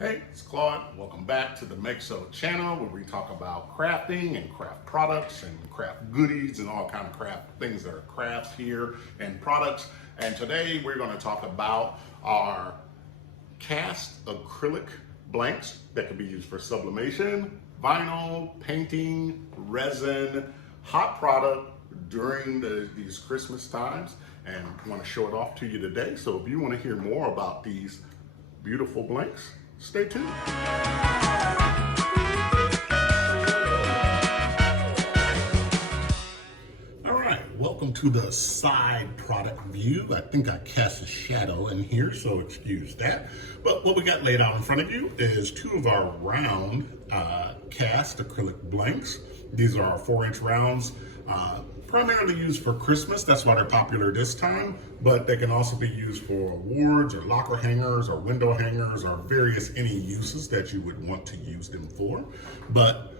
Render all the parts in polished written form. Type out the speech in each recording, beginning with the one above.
Hey, it's Claude. Welcome back to the Makeso channel where we talk about crafting and craft products and craft goodies and all kind of craft things that are crafts here and products. And today we're going to talk about our cast acrylic blanks that can be used for sublimation, vinyl, painting, resin, hot product during these Christmas times. And I want to show it off to you today. So if you want to hear more about these beautiful blanks, stay tuned. All right, welcome to the side product view. I think I cast a shadow in here, so excuse that. But what we got laid out in front of you is two of our round cast acrylic blanks. These are our 4-inch rounds. Primarily used for Christmas, that's why they're popular this time, but they can also be used for awards or locker hangers or window hangers or various any uses that you would want to use them for. But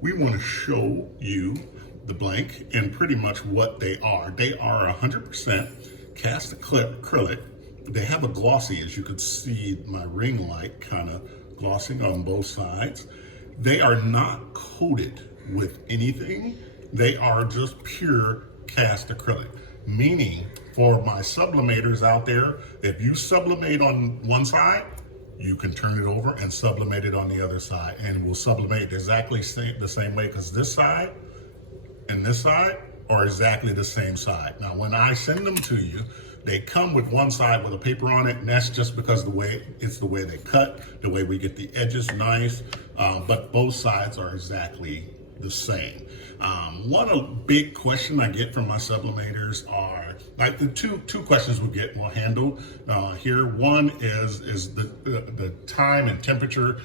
we want to show you the blank and pretty much what they are. They are 100% cast acrylic. They have a glossy, as you could see my ring light kind of glossing on both sides. They are not coated with anything. They are just pure cast acrylic, meaning for my sublimators out there, if you sublimate on one side, you can turn it over and sublimate it on the other side, and we'll sublimate exactly the same way, because this side and this side are exactly the same side. Now, when I send them to you, they come with one side with a paper on it, and that's just because the way they cut, the way we get the edges nice, but both sides are exactly the same. One big question I get from my sublimators are like the two questions we'll handle here. One is the time and temperature.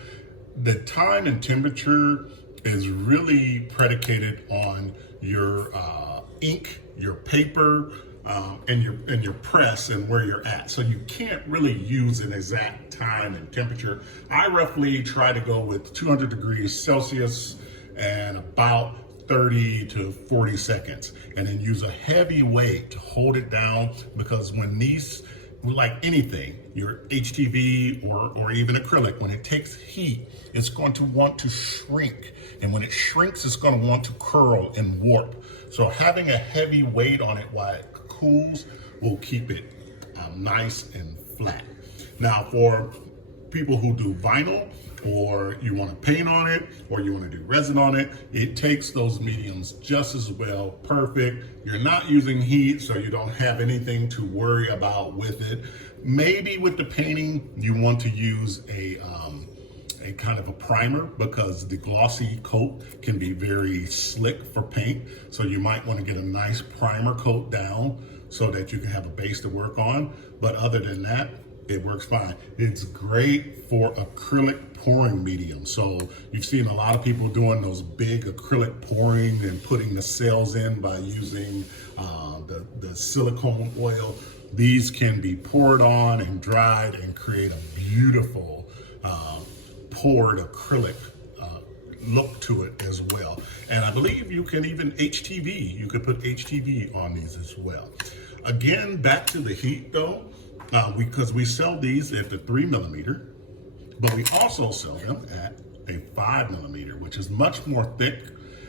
The time and temperature is really predicated on your ink, your paper, and your press and where you're at. So you can't really use an exact time and temperature. I roughly try to go with 200 degrees Celsius and about 30 to 40 seconds, and then use a heavy weight to hold it down, because when these, like anything, your HTV or even acrylic, when it takes heat, it's going to want to shrink, and when it shrinks, it's going to want to curl and warp. So having a heavy weight on it while it cools will keep it nice and flat. Now, for people who do vinyl, or you want to paint on it, or you want to do resin on it, it takes those mediums just as well. Perfect. You're not using heat, so you don't have anything to worry about with it. Maybe with the painting, you want to use a kind of a primer, because the glossy coat can be very slick for paint. So you might want to get a nice primer coat down so that you can have a base to work on. But other than that, it works fine. It's great for acrylic pouring medium. So you've seen a lot of people doing those big acrylic pouring and putting the cells in by using the silicone oil. These can be poured on and dried and create a beautiful poured acrylic look to it as well. And I believe you can even HTV, you could put HTV on these as well. Again, back to the heat though, because we sell these at the 3mm, but we also sell them at a 5mm, which is much more thick.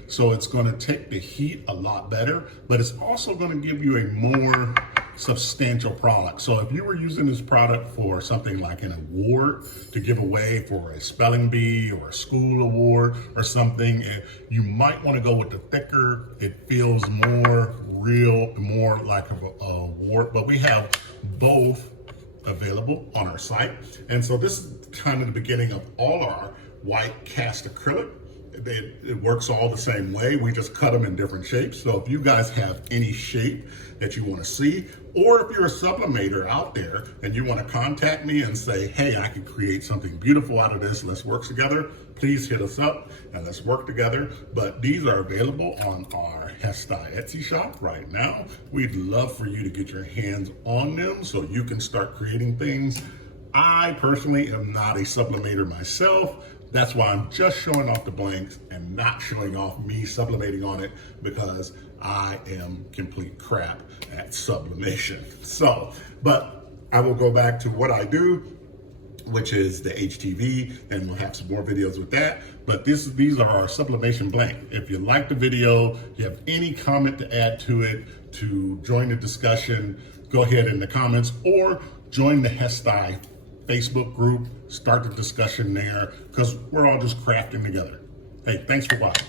So it's going to take the heat a lot better, but it's also going to give you a more substantial product. So if you were using this product for something like an award to give away for a spelling bee or a school award or something, you might want to go with the thicker. It feels more real, more like an award, but we have both available on our site. And so this is kind of the beginning of all our white cast acrylic. It works all the same way. We just cut them in different shapes. So if you guys have any shape that you want to see, or if you're a sublimator out there and you want to contact me and say, hey, I can create something beautiful out of this, let's work together, please hit us up and let's work together. But these are available on our Hestai Etsy shop right now. We'd love for you to get your hands on them so you can start creating things. I personally am not a sublimator myself. That's why I'm just showing off the blanks and not showing off me sublimating on it, because I am complete crap at sublimation. So, but I will go back to what I do. which is the HTV, and we'll have some more videos with that. But these are our Sublimation blank. If you like the video, you have any comment to add to it, to join the discussion, go ahead in the comments, or join the Hestai Facebook group, start the discussion there, because we're all just crafting together. Hey, thanks for watching.